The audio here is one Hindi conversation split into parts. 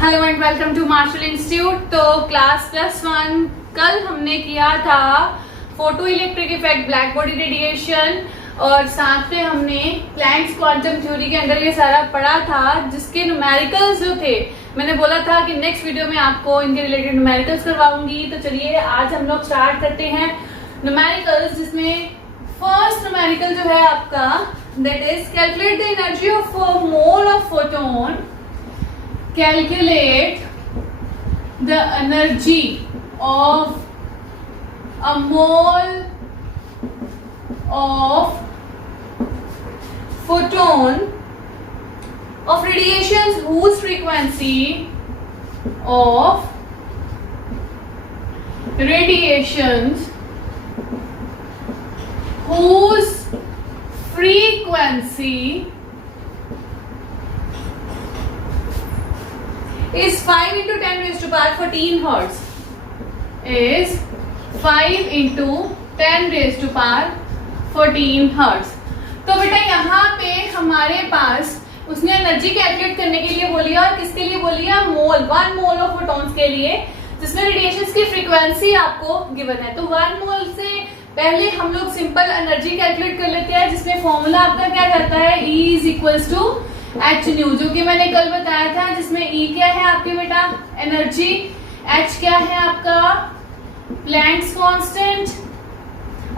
Hello and welcome to Marshal Institute. तो क्लास +1 कल हमने किया था photo electric effect, black body radiation और साथ में हमने प्लैंक्स क्वांटम थ्योरी के अंदर ये सारा पढ़ा था, जिसके न्यूमेरिकल्स जो थे मैंने बोला था कि नेक्स्ट वीडियो में आपको इनके रिलेटेड न्यूमेरिकल्स करवाऊंगी। तो चलिए आज हम लोग स्टार्ट करते हैं न्यूमेरिकल्स, जिसमें फर्स्ट न्यूमेरिकल जो है आपका that is calculate the energy of mole of photon. Calculate the energy of a mole of photon of radiations whose frequency is 5 into 10 raised to power 14 hertz. Is 5 into 10 raised to power 14 hertz. तो बेटा यहाँ पे हमारे पास उसने एनर्जी कैलकुलेट करने के लिए बोली और किसके लिए बोली है? मोल, 1 मोल ऑफ फोटॉन्स के लिए, जिसमें रेडिएशंस की फ्रीक्वेंसी आपको गिवन है। तो 1 मोल से पहले हम लोग सिंपल एनर्जी कैलकुलेट कर लेते हैं, जिसमें फॉर्मूला आपका क्या रहता है? E is equals to H nu, जो कि मैंने कल बताया था, जिसमें E क्या है आपके बेटा? एनर्जी। H क्या है आपका? प्लैंक्स कांस्टेंट,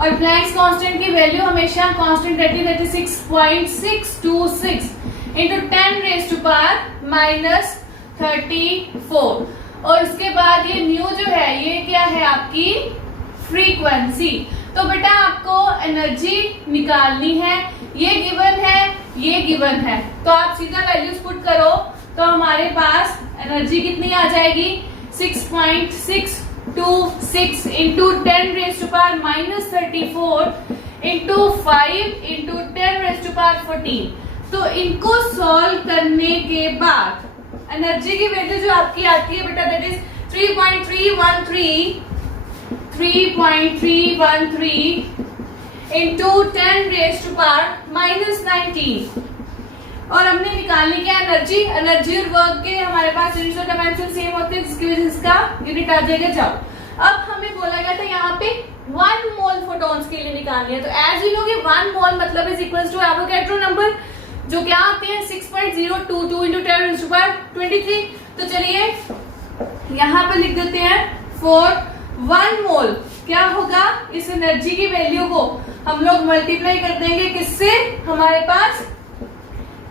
और प्लैंक्स कांस्टेंट की वैल्यू हमेशा कांस्टेंट रहती है, 36.626 into 10 raise to power minus 34। और उसके बाद ये न्यू जो है ये क्या है आपकी? फ्रीक्वेंसी। तो बेटा आपको एनर्जी निकालनी है, ये गिवन है, ये गिवन है, तो आप सीधा वैल्यूज पुट करो तो हमारे पास एनर्जी कितनी आ जाएगी? 6.626 into 10 raise to power minus 34 into 5 into 10 raise to power 14। तो इनको सॉल्व करने के बाद एनर्जी की वैल्यू जो आपकी आती है बेटा that is 3.313 into 10 raise to power minus 19। और हमने निकालनी क्या? एनर्जी और वर्क के हमारे पास यूनिट डायमेंशन सेम होते हैं, जिसकी वजह से इसका यूनिट आ जाएगा। जाओ, अब हमें बोला गया था यहाँ पे 1 मोल फोटॉन्स के लिए निकालनी है। तो एज यू नो कि 1 मोल मतलब is equals to Avogadro number, जो क्या आते हैं? 6.022 इंटू 10 रेज टू पावर 23। तो चलिए यहाँ पे लिख देते हैं फॉर 1 मोल क्या होगा? इस एनर्जी की वैल्यू को हम लोग मल्टीप्लाई कर देंगे किससे? हमारे पास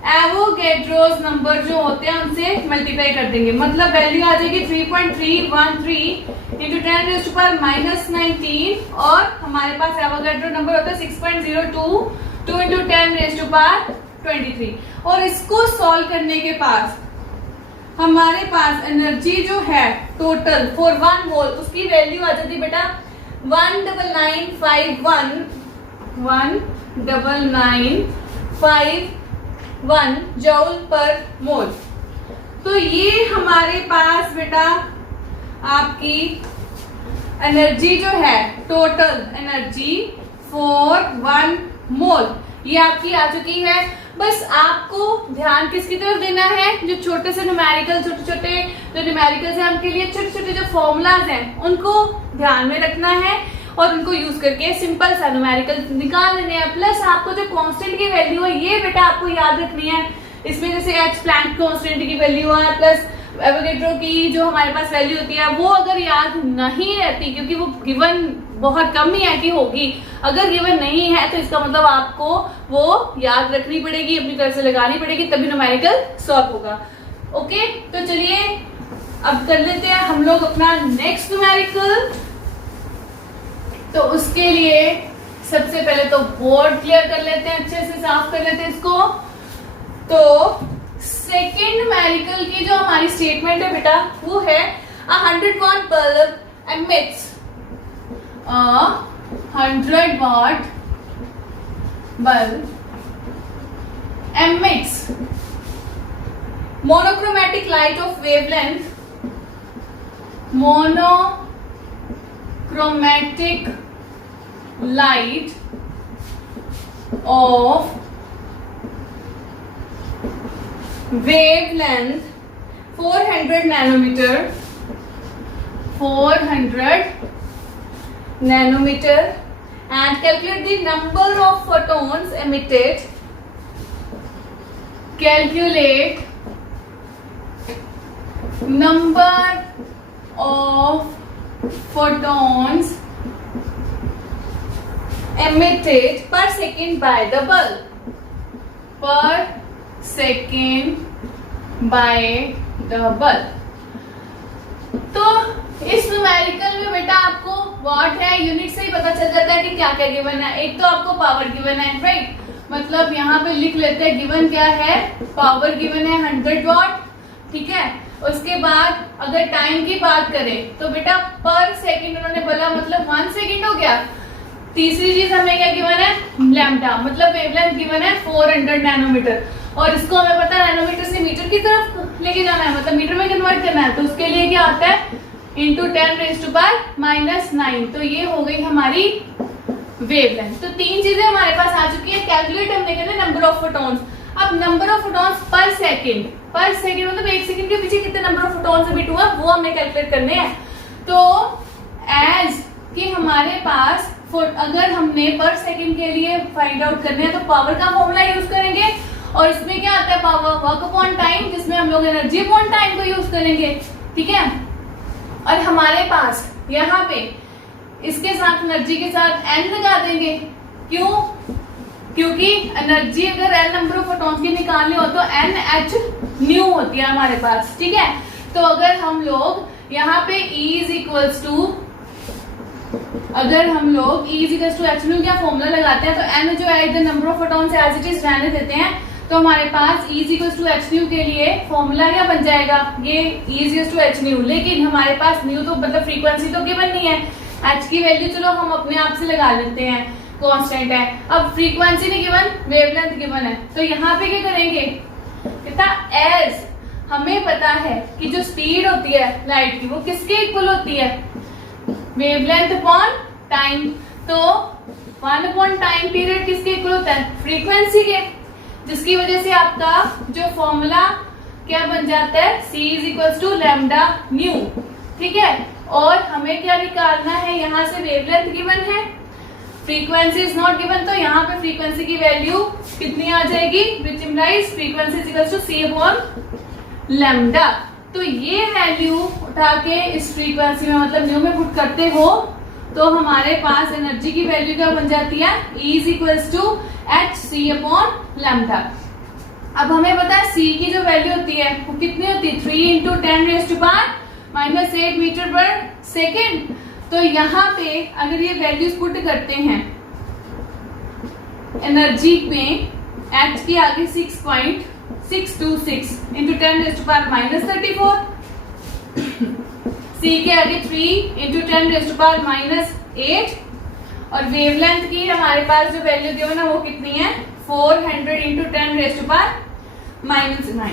एवोगैड्रोस नंबर जो होते हैं उनसे मल्टीप्लाई कर देंगे, मतलब वैल्यू आ जाएगी 3.313 into 10 raise to power minus 19, और हमारे पास एवोगैड्रो नंबर होता है 6.022 इंटू 10 रेज टू पावर 23। और इसको सॉल्व करने के पास हमारे पास एनर्जी जो है टोटल फॉर 1 मोल, उसकी वैल्यू आ जाती बेटा 19951 जूल पर मोल। तो ये हमारे पास बेटा आपकी एनर्जी जो है, टोटल एनर्जी फॉर 1 मोल, ये आपकी आ चुकी है। बस आपको ध्यान किसकी तरफ देना है? जो छोटे से न्यूमेरिकल, छोटे छोटे जो न्यूमेरिकल्स हैं उनके लिए छोटे छोटे जो फॉर्मूलाज हैं उनको ध्यान में रखना है और उनको यूज करके सिंपल सा न्यूमेरिकल निकाल लेने हैं। प्लस आपको जो कांस्टेंट की वैल्यू है ये बेटा आपको याद रखनी है। इसमें जैसे एच प्लैंक कांस्टेंट की वैल्यू है, प्लस एवोगैड्रो की जो हमारे पास वैल्यू होती है, वो अगर याद नहीं रहती, क्योंकि वो गिवन बहुत कम ही है कि होगी, अगर गिवन नहीं है तो इसका मतलब आपको वो याद रखनी पड़ेगी, अपनी तरफ से लगानी पड़ेगी, तभी न्यूमेरिकल सॉल्व होगा। ओके, तो चलिए अब कर लेते हैं हम लोग अपना नेक्स्ट न्यूमेरिकल। तो उसके लिए सबसे पहले तो बोर्ड क्लियर कर लेते हैं, अच्छे से साफ कर लेते हैं इसको। तो सेकेंड न्यूमेरिकल की जो हमारी स्टेटमेंट है बेटा वो है 100 watt bulb emits 100 watt bulb emits monochromatic light of wavelength of wavelength 400 nanometer, 400 nanometer, and calculate the number of photons emitted. Calculate number of photons emitted per second by the bulb. Per second by the bulb. तो इस न्यूमेरिकल में बेटा आपको वॉट है, यूनिट से ही पता चल जाता है कि क्या क्या गिवन है। एक तो आपको पावर गिवन है, राइट, मतलब यहाँ पे लिख लेते हैं गिवन क्या है, पावर गिवन है 100 वॉट, ठीक है। उसके बाद अगर टाइम की बात करें तो बेटा पर सेकंड उन्होंने बोला, मतलब 1 सेकंड हो गया। तीसरी चीज हमें क्या गिवन है, लैम्डा, मतलब वेवलेंथ गिवन है 400 नैनोमीटर, और इसको हमें पता है नैनोमीटर से मीटर की तरफ लेके जाना है, मतलब मीटर में कन्वर्ट करना है। तो उसके लिए क्या आता है, इंटू 10⁻⁻⁹। तो ये हो गई हमारी वेवलेंथ। तो तीन चीजें हमारे पास आ चुकी है। कैलकुलेट हमने करना नंबर ऑफ फोटॉन्स। अब number of photons per second मतलब एक सेकंड के पीछे कितने नंबर ऑफ फोटॉन्स एमिट हुआ वो हमने कैलकुलेट करने हैं। तो एज कि हमारे पास अगर हमने पर सेकंड के लिए फाइंड आउट करने हैं तो पावर का फॉर्मूला यूज करेंगे, और इसमें क्या आता है, पावर वर्क अपॉन टाइम, जिसमें हम लोग एनर्जी अपॉन टाइम को यूज करेंगे, ठीक है। और हमारे पास यहाँ पे इसके साथ एनर्जी के साथ एन लगा देंगे। क्यों? क्योंकि एनर्जी अगर एन नंबर ऑफ फोटॉन्स की निकालनी हो तो एन एच न्यू होती है हमारे पास, ठीक है। तो अगर हम लोग यहाँ पे अगर हम लोग E is equals to H nu क्या फॉर्मूला लगाते हैं, तो एन जो है इधर number of photons as it is रहने देते हैं, तो हमारे पास E is equals to H nu के लिए फॉर्मूला क्या बन जाएगा, ये E is equals to H nu. लेकिन हमारे पास न्यू तो मतलब फ्रीक्वेंसी तो गिवन नहीं है, एच की वैल्यू चलो हम अपने आप से लगा लेते हैं, कांस्टेंट है। अब फ्रीक्वेंसी नहीं गिवन, वेवलेंथ गिवन है, तो यहाँ पे क्या करेंगे, कितना एज हमें पता है कि जो स्पीड होती है लाइट की वो किसके इक्वल होती है, वेवलेंथ अपॉन टाइम। तो 1 अपॉन टाइम पीरियड किसके इक्वल होता है, फ्रीक्वेंसी के, जिसकी वजह से आपका जो फॉर्मूला क्या बन जाता है, C is equals to lambda nu, ठीक है। और हमें क्या निकालना है, यहाँ से वेवलेंथ गिवन है, फ्रीक्वेंसी इज नॉट गिवन, तो यहाँ पे फ्रीक्वेंसी की वैल्यू कितनी आ जाएगी, which implies frequency is equals to C upon lambda. तो ये वैल्यू उठा के इस फ्रीक्वेंसी में मतलब न्यू में पुट करते हो तो हमारे पास एनर्जी की वैल्यू क्या बन जाती है, E is equals to HC upon lambda. अब हमें पता है C की जो वैल्यू होती है वो कितनी होती है, 3 × 10⁻⁻⁸ मीटर पर सेकेंड। तो यहाँ पे अगर ये वैल्यूज पुट करते हैं एनर्जी में, H की आगे 6.626 × 10⁻⁻34, C के आगे 3 × 10⁻⁸, और वेवलेंथ की हमारे पास जो वैल्यू दी हो ना वो कितनी है, 400 × 10⁻⁻⁹।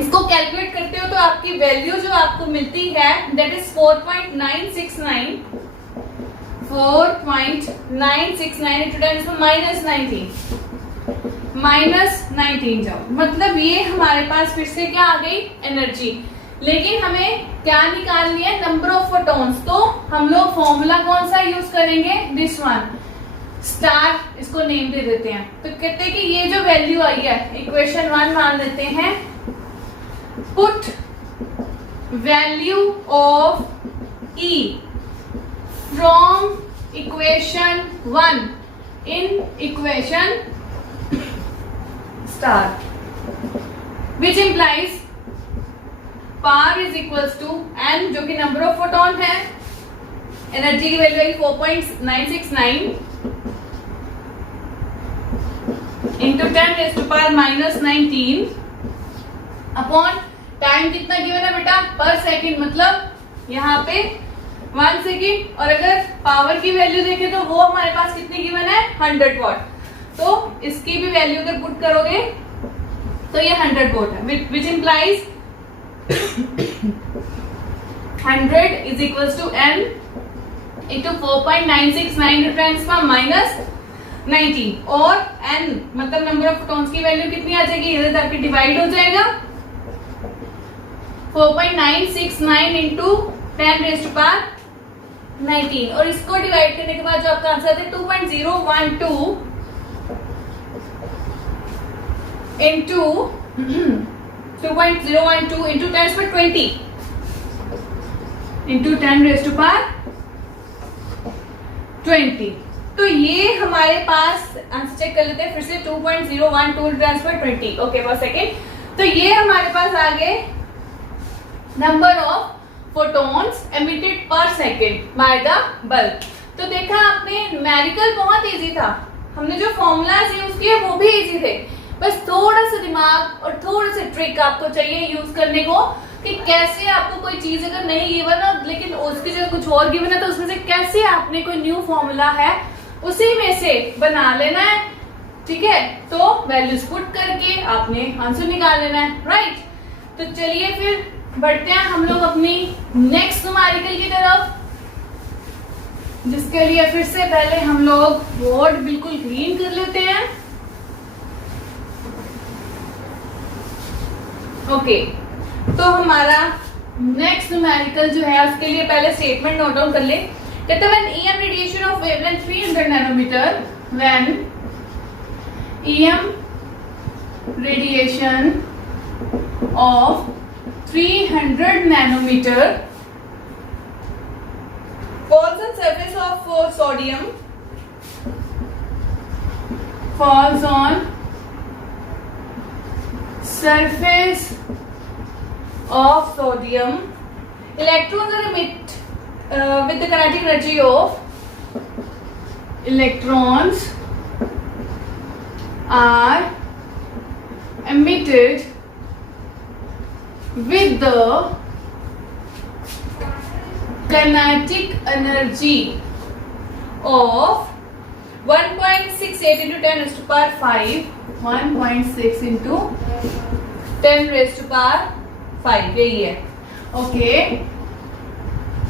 इसको कैलकुलेट करते हो तो आपकी वैल्यू जो आपको मिलती है दैट इज 4.969 × 10⁻⁻⁹ जाओ, मतलब ये हमारे पास फिर से क्या आ गई, एनर्जी। लेकिन हमें क्या निकालनी है, नंबर ऑफ फोटॉन्स। तो हम लोग फॉर्मूला कौन सा यूज करेंगे, दिस वन, स्टार, इसको नेम दे देते हैं। तो कहते हैं कि ये जो वैल्यू आई है इक्वेशन 1 मान लेते हैं, put value of E from equation 1 in equation star, which implies power is equals to n, जो कि नंबर ऑफ फोटॉन है, एनर्जी की वैल्यू आई 4.969 × 10⁻⁻⁹ अपॉन टाइम कितना गिवन है बेटा, पर सेकंड, मतलब यहाँ पे 1 सेकंड, और अगर पावर की वैल्यू देखें तो वो हमारे पास कितनी गिवन है, 100 वॉट। तो इसकी भी वैल्यू अगर पुट करोगे तो ये 100 वॉट है, which implies 100 is equals to n × 4.969 × 19 और n मतलब नंबर ऑफ फोटॉन्स की वैल्यू कितनी आ जाएगी, इधर जाके डिवाइड हो जाएगा 4.969 इंटू 10 रेज़ टू पावर 19 और इसको डिवाइड करने के बाद जो आपका आंसर है 2.012 इंटू 2.012 इंटू 10 पर 20 इंटू 10 रेज़ टू पावर 20। तो ये हमारे पास आंसर चेक कर लेते हैं फिर से 2.012 ट्रांसफर 20। Okay for second. तो ये हमारे पास आ गए नंबर ऑफ फोटॉन्स एमिटेड पर सेकेंड बाय द बल्ब। तो देखा आपने न्यूमेरिकल बहुत इजी था, हमने जो फॉर्मूलाज यूज किए वो भी इजी थे, बस थोड़ा सा दिमाग और थोड़ा सा ट्रिक आपको चाहिए यूज करने को कि कैसे आपको कोई चीज अगर नहीं गिवन हो लेकिन उसकी जगह कुछ और गिवन है तो उसमें से कैसे आपने कोई न्यू फॉर्मूला है उसी में से बना लेना है। ठीक है, तो वैल्यूज पुट करके आपने आंसर निकाल लेना है। राइट, तो चलिए फिर बढ़ते हैं हम लोग अपनी नेक्स्ट न्यूमेरिकल की तरफ, जिसके लिए फिर से पहले हम लोग बोर्ड बिल्कुल ग्रीन कर लेते हैं। ओके, तो हमारा नेक्स्ट न्यूमेरिकल जो है उसके लिए पहले स्टेटमेंट नोट डाउन कर ले। कहते हैं EM radiation of wavelength 300 nanometer, when EM radiation of 300 nanometer falls on surface of sodium, falls on surface of sodium, electrons are emit with the kinetic energy of electrons are emitted with the kinetic energy of 1.68 into 10 raised to power 5, 1.6 into 10 raised to power 5, यही है। ओके,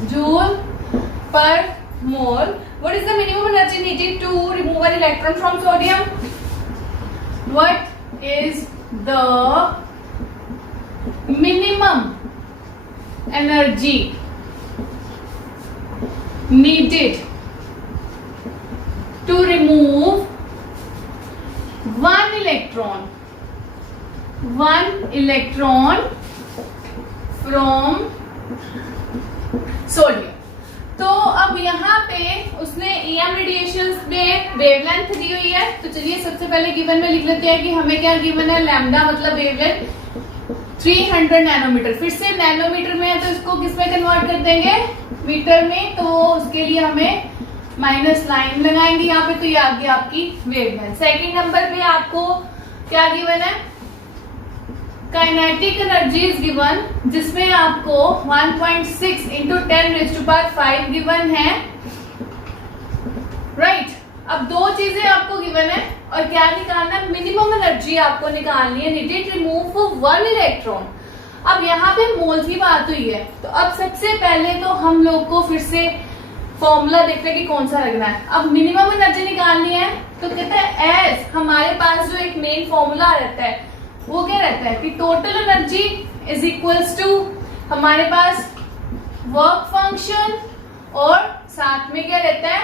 जूल पर मोल। What is the minimum energy needed to remove an electron from sodium? What is the minimum energy needed to remove one electron from sodium. तो अब यहाँ पे उसने EM रेडिएशंस में वेवलेंथ दी हुई है, तो चलिए सबसे पहले गिवन में लिख लेते हैं कि हमें क्या गिवन है, लैम्डा मतलब वेवलेंथ 300 नैनोमीटर। फिर से नैनोमीटर में है तो इसको किस में कन्वर्ट कर देंगे, मीटर में, तो उसके लिए हमें माइनस लाइन लगाएंगे यहाँ पे, तो ये आ गई आपकी वेवलेंथ। सेकेंड नंबर पे आपको क्या गिवन है, काइनेटिक एनर्जी इज गिवन, जिसमें आपको 1.6 into 10 raise to power 5 given है। राइट, अब दो चीजें आपको गिवन है और क्या निकालना है, मिनिमम एनर्जी आपको निकालनी है, नीडेड रिमूव वन इलेक्ट्रॉन। अब यहाँ पे मोल्स की बात हुई है, तो अब सबसे पहले तो हम लोग को फिर से फॉर्मूला देखते हैं कि कौन सा लगना है। अब मिनिमम एनर्जी निकालनी है तो कहते हैं एज हमारे पास जो एक मेन फॉर्मूला रहता है वो क्या रहता है कि total energy is equals to हमारे पास वर्क फंक्शन और साथ में क्या रहता है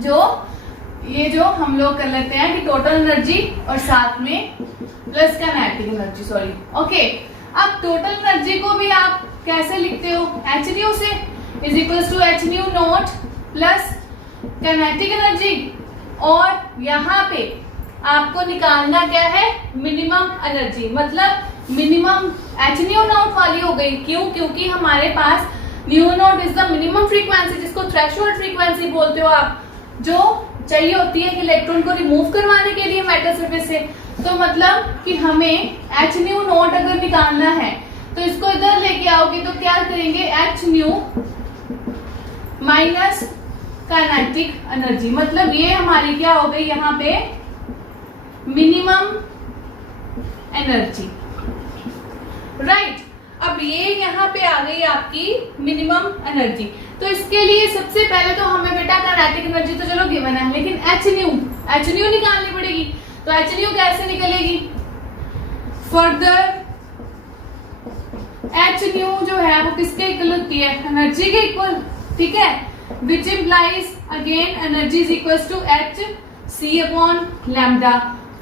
जो हम लोग कर लेते हैं कि टोटल एनर्जी और साथ में plus kinetic energy, sorry. Okay, अब टोटल एनर्जी को भी आप कैसे लिखते हो, एच न्यू से is equals to H nu not plus kinetic energy, और यहाँ पे आपको निकालना क्या है, मिनिमम एनर्जी, मतलब मिनिमम एच न्यू नॉट वाली हो गई। क्यों, क्योंकि हमारे पास nu not is the minimum frequency, जिसको थ्रेशोल्ड फ्रीक्वेंसी बोलते हो आप, जो चाहिए होती है कि इलेक्ट्रॉन को रिमूव करवाने के लिए मेटल सरफेस से। तो मतलब कि हमें एच न्यू नॉट अगर निकालना है तो इसको इधर लेके आओगे तो क्या करेंगे, H nu minus kinetic energy, मतलब ये हमारी क्या हो गई यहाँ पे मिनिमम एनर्जी। राइट, अब अब ये यहाँ पे आ गई आपकी मिनिमम एनर्जी। तो इसके लिए सबसे पहले तो हमें बेटा काइनेटिक एनर्जी तो चलो गिवन है, लेकिन एच न्यू निकालनी पड़ेगी। तो एच न्यू कैसे निकलेगी? फर्दर एच न्यू जो है वो किसके इक्वल होती है? एनर्जी के इक्वल, ठीक है। Which implies again energy is equal to H C upon lambda.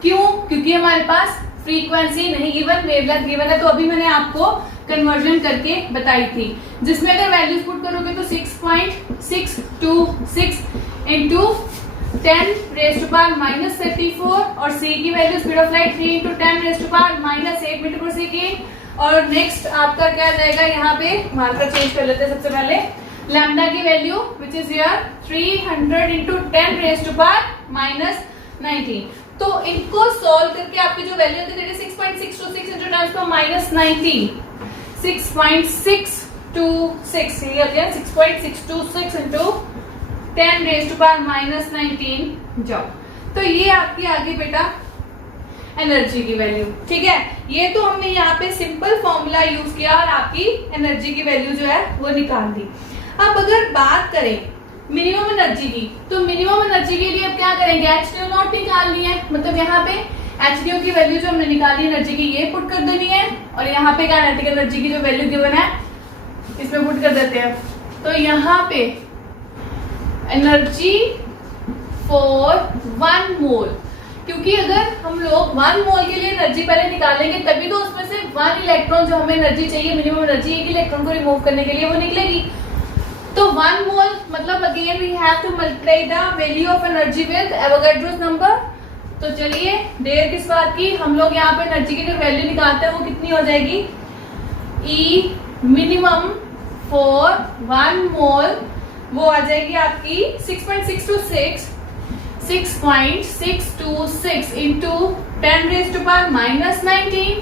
क्यों? क्योंकि हमारे पास फ्रीक्वेंसी नहीं गिवन, वेवलेंथ गिवन है। तो अभी मैंने आपको कन्वर्जन करके बताई थी, जिसमें अगर वैल्यूज पुट करोगे तो 6.626 इंटू 10⁻⁻34 और c की value speed of light 3 into 10⁻⁻8 meter पर सेकेंड। और नेक्स्ट आपका क्या जाएगा, यहाँ पे मार्कर चेंज कर लेते हैं सबसे पहले। लैम्डा की value which is your 300 into 10⁻⁻19। तो इनको सॉल्व करके आपकी जो वैल्यू होती है 6.626 इंटू 10⁻⁻19, 6.626 ये होती है 6.626 इंटू 10⁻⁻19 जाओ। तो ये आपकी आ गई बेटा एनर्जी की वैल्यू, ठीक है। ये तो हमने यहाँ पे सिंपल फॉर्मूला यूज किया और आपकी एनर्जी की वैल्यू जो है वो निकाल दी। अब अगर बात करें मिनिमम एनर्जी की, तो मिनिमम एनर्जी के लिए अब क्या करेंगे? एच न्यू नॉट निकालनी है। मतलब यहाँ पे एच न्यू की वैल्यू जो हमने निकाली एनर्जी की ये पुट कर देनी है, और यहाँ पे काइनेटिक एनर्जी की जो वैल्यू गिवन है इसमें पुट कर देते हैं। तो यहाँ पे एनर्जी फॉर 1 मोल, क्योंकि अगर हम लोग 1 मोल के लिए एनर्जी पहले निकालेंगे तभी तो उसमें से 1 इलेक्ट्रॉन जो हमें एनर्जी चाहिए, मिनिमम एनर्जी, एक इलेक्ट्रॉन को रिमूव करने के लिए वो निकलेगी। तो 1 मोल मतलब again we have to multiply the value of energy with Avogadro's number. तो चलिए देर किस बात की, हम लोग यहाँ पे एनर्जी की अगर वैल्यू निकालते हैं वो कितनी हो जाएगी? ई मिनिमम फॉर 1 मोल वो आ जाएगी आपकी 6.626 इंटू 10⁻⁻19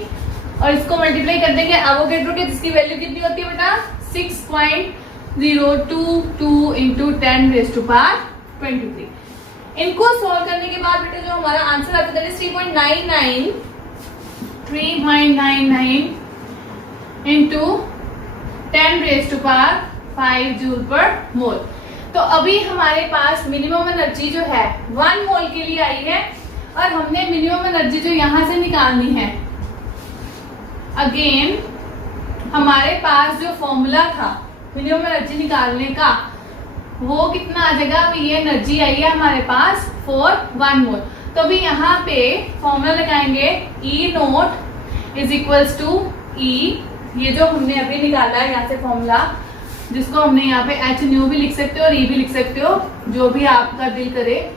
और इसको मल्टीप्लाई कर देंगे एवोगाड्रो के, जिसकी वैल्यू कितनी होती है बेटा? 6.022 इंटू 10⁻23। इनको सॉल्व करने के बाद बेटा जो हमारा आंसर आता है 3.99 इंटू 10⁻5 जूल पर मोल। तो अभी हमारे पास मिनिमम एनर्जी जो है 1 मोल के लिए आई है, और हमने मिनिमम एनर्जी जो यहां से निकालनी है, अगेन हमारे पास जो फॉर्मूला था मिनिमम एनर्जी निकालने का वो कितना आ जाएगा? अभी ये एनर्जी आई है हमारे पास फॉर 1 मोल। तो अभी यहाँ पे फॉर्मूला लगाएंगे ई नोट इज इक्वल्स टू ई, ये जो हमने अभी निकाला है यहाँ से फॉर्मूला, जिसको हमने यहाँ पे एच न्यू भी लिख सकते हो और ई भी लिख सकते हो, जो भी आपका दिल करे।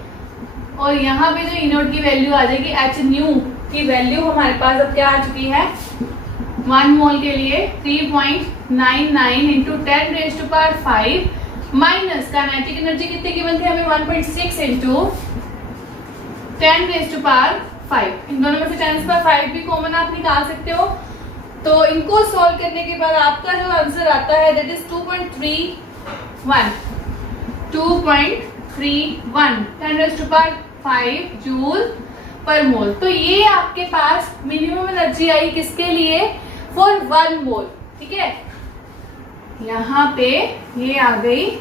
और यहाँ पे जो ई नोट की वैल्यू आ जाएगी, एच न्यू की वैल्यू हमारे पास अब क्या आ चुकी है 1 मोल के लिए 3.99 इंटू 10⁻5 माइनस काइनेटिक एनर्जी कितने गिवन थे हमें 1.6 इंटू 10⁻5। इन दोनों में से 10⁻5 भी कॉमन आप निकाल सकते हो। तो इनको सॉल्व करने के बाद आपका जो आंसर आता है दैट इज 2.31 10⁻5 जूल पर मोल। तो ये आपके पास मिनिमम एनर्जी आई किसके लिए? फॉर 1 मोल, ठीक है। यहाँ पे ये आ गई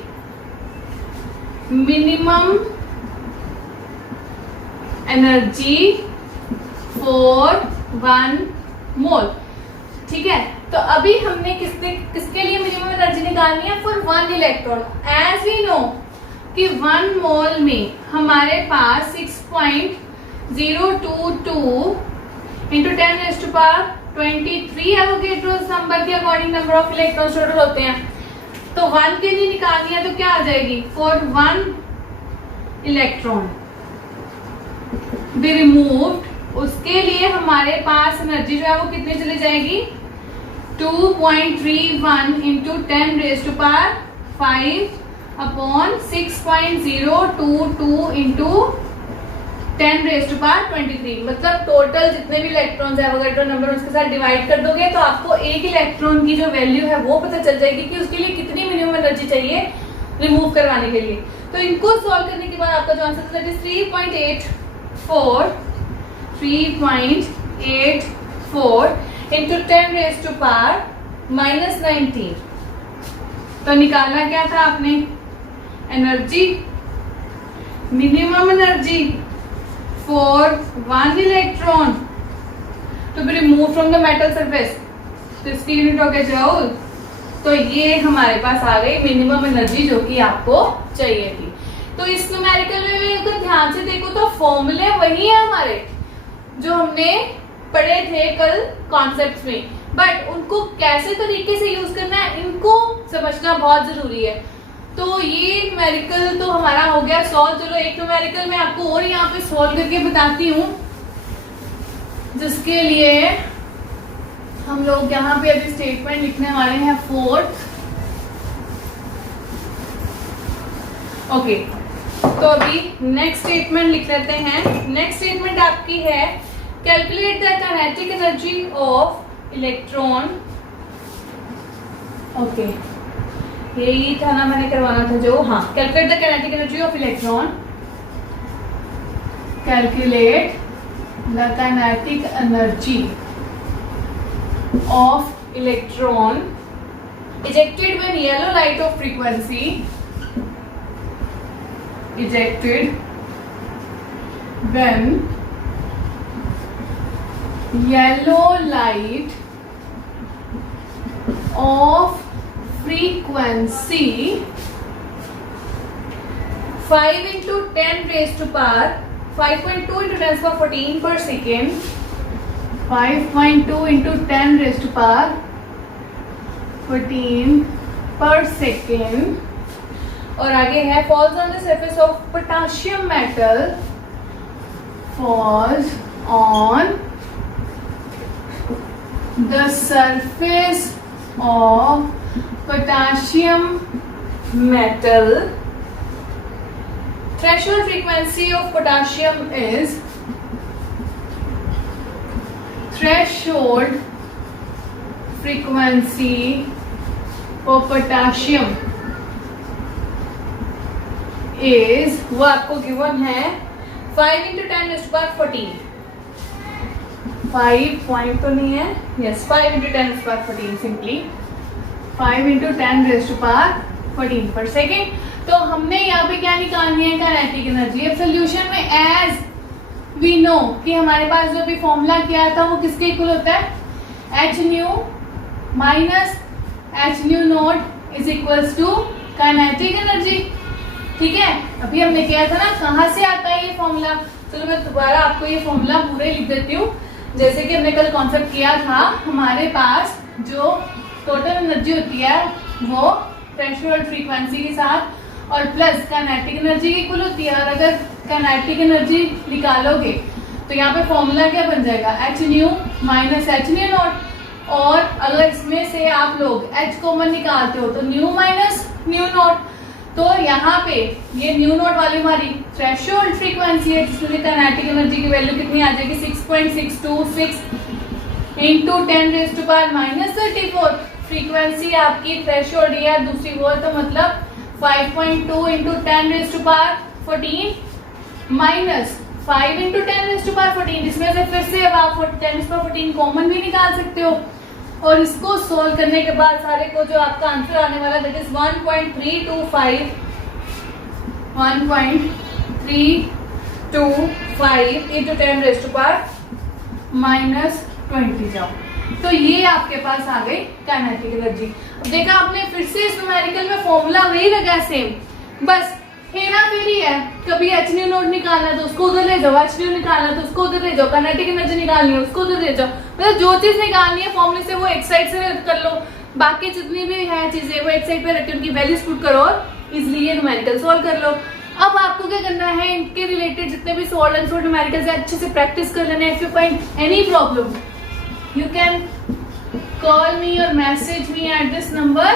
मिनिमम एनर्जी फॉर 1 मोल, ठीक है। तो अभी हमने किसके लिए मिनिमम एनर्जी निकालनी है? For 1 electron. As we know कि 1 मोल में हमारे पास 6.022 इंटू 10⁻23 एवोगाड्रोस नंबर के according number of electrons total होते हैं। तो 1 के लिए निकालनी है तो क्या आ जाएगी? फॉर 1 इलेक्ट्रॉन बी रिमूव्ड, उसके लिए हमारे पास एनर्जी जो है वो कितनी चली जाएगी? 2.31 इंटू 10⁻5 अपॉन 6.022 इंटू 10⁻23। मतलब टोटल जितने भी इलेक्ट्रॉन्स है एवोगाड्रो नंबर उसके साथ डिवाइड कर दोगे तो आपको एक इलेक्ट्रॉन की जो वैल्यू है वो पता चल जाएगी कि उसके लिए कितनी मिनिमम एनर्जी चाहिए रिमूव करवाने के लिए। तो इनको सॉल्व करने के बाद आपका जो आंसर है 3.84 इंटू 10⁻5 -19। तो निकालना क्या था आपने, energy, minimum energy for 1 electron to be remove from the metal surface, तो इसकी यूनिट हो गया जूल। तो ये हमारे पास आ गई मिनिमम एनर्जी जो कि आपको चाहिए थी। तो इस न्यूमेरिकल में अगर ध्यान से देखो तो फॉर्मूले वही है हमारे जो हमने पढ़े थे कल कॉन्सेप्ट्स में, बट उनको कैसे तरीके से यूज करना है इनको समझना बहुत जरूरी है। तो ये न्यूमेरिकल तो हमारा हो गया सॉल्व। चलो एक न्यूमेरिकल मैं आपको और यहाँ पे सॉल्व करके बताती हूँ, जिसके लिए हम लोग यहाँ पे अभी स्टेटमेंट लिखने वाले हैं 4th। ओके, तो अभी नेक्स्ट स्टेटमेंट लिख लेते हैं। नेक्स्ट स्टेटमेंट आपकी है calculate the kinetic energy of electron. Okay, यही था ना मैंने करवाना था जो, हाँ, calculate the kinetic energy of electron, calculate the kinetic energy of electron ejected when yellow light of frequency, ejected when yellow light of frequency 5 into 10 raised to power 5.2 into 10 to the power 14 per second, 5.2 into 10 raised to power 14 per second, और आगे है falls on the surface of potassium metal, falls on the surface of potassium metal. Threshold frequency of potassium is, threshold frequency for potassium is, वो आपको गिवन है 5 into 10 raised to the power 14। 5 point तो नहीं है, yes, 5 into 10 raised to the power 14, simply 5 into 10 raised to the power 14 पर सेकेंड। तो हमने यहाँ पे क्या निकालनी है, काइनेटिक एनर्जी। अब सोल्यूशन में एज वी नो कि हमारे पास जो भी फॉर्मूला किया था वो किसके इक्वल होता है, H nu minus H nu not is equals to kinetic energy. ठीक है, अभी हमने किया था ना, कहाँ से आता है ये फॉर्मूला। चलो मैं दोबारा आपको ये फॉर्मूला पूरे लिख देती हूँ। जैसे कि हमने कल कॉन्सेप्ट किया था, हमारे पास जो टोटल एनर्जी होती है वो थ्रेशोल्ड फ्रीक्वेंसी के साथ और प्लस काइनेटिक एनर्जी की इक्वल होती है। और अगर काइनेटिक एनर्जी निकालोगे तो यहाँ पे फॉर्मूला क्या बन जाएगा, H nu minus H nu not. और अगर इसमें से आप लोग एच कॉमन निकालते हो तो न्यू माइनस न्यू नॉट। तो यहाँ पे ये न्यू नॉट वाली हमारी थ्रेशोल्ड फ्रीक्वेंसी है, जिसमें काइनेटिक एनर्जी की वैल्यू कितनी आ जाएगी, 6.626 into 10 raise to power -34। Frequency आपकी थ्रेशोल्ड या दूसरी बोल तो मतलब 5.2 into 10 raise to power 14 minus 5 into 10 raise to power 14, जिसमें से फिर से अब आप 10 रेज़ टू पावर 14 कॉमन भी निकाल सकते हो। और इसको सोल्व करने के बाद सारे को जो आपका आंसर आने वाला that is 1.325 into 10 raise to power -20 जाओ। तो ये आपके पास आ गई काइनेटिक एनर्जी। अब देखा आपने, फिर से इस न्यूमेरिकल में फॉर्मूला वही लगा सेम, बस हेरा फेरी है। कभी एच न्यू नोट निकालना है तो उसको उधर ले जाओ, एच न्यू निकालना है तो उसको उधर ले जाओ, काइनेटिक एनर्जी निकालनी है उसको उधर ले जाओ। मतलब जो चीज निकालनी है फॉर्मूले से वो एक साइड से कर लो, बाकी जितनी भी है चीजें वो एक साइड पे रख के उनकी वैल्यूज पुट करो और इजिली ये न्यूमेरिकल सॉल्व कर लो। अब आपको क्या करना है, इनके रिलेटेड जितने भी सॉल्व एंड सॉल्व न्यूमेरिकल्स है अच्छे से प्रैक्टिस कर लेना है। If you find any problem you can call me or message me at this number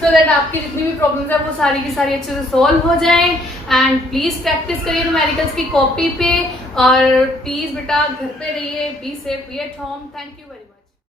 so that आपकी जितनी भी प्रॉब्लम्स है वो सारी की सारी अच्छे से सॉल्व हो जाएं। एंड प्लीज प्रैक्टिस करिए न्यूमेरिकल्स की कॉपी पे, और प्लीज बेटा घर पे रहिए, be safe, be at home. Thank you very much.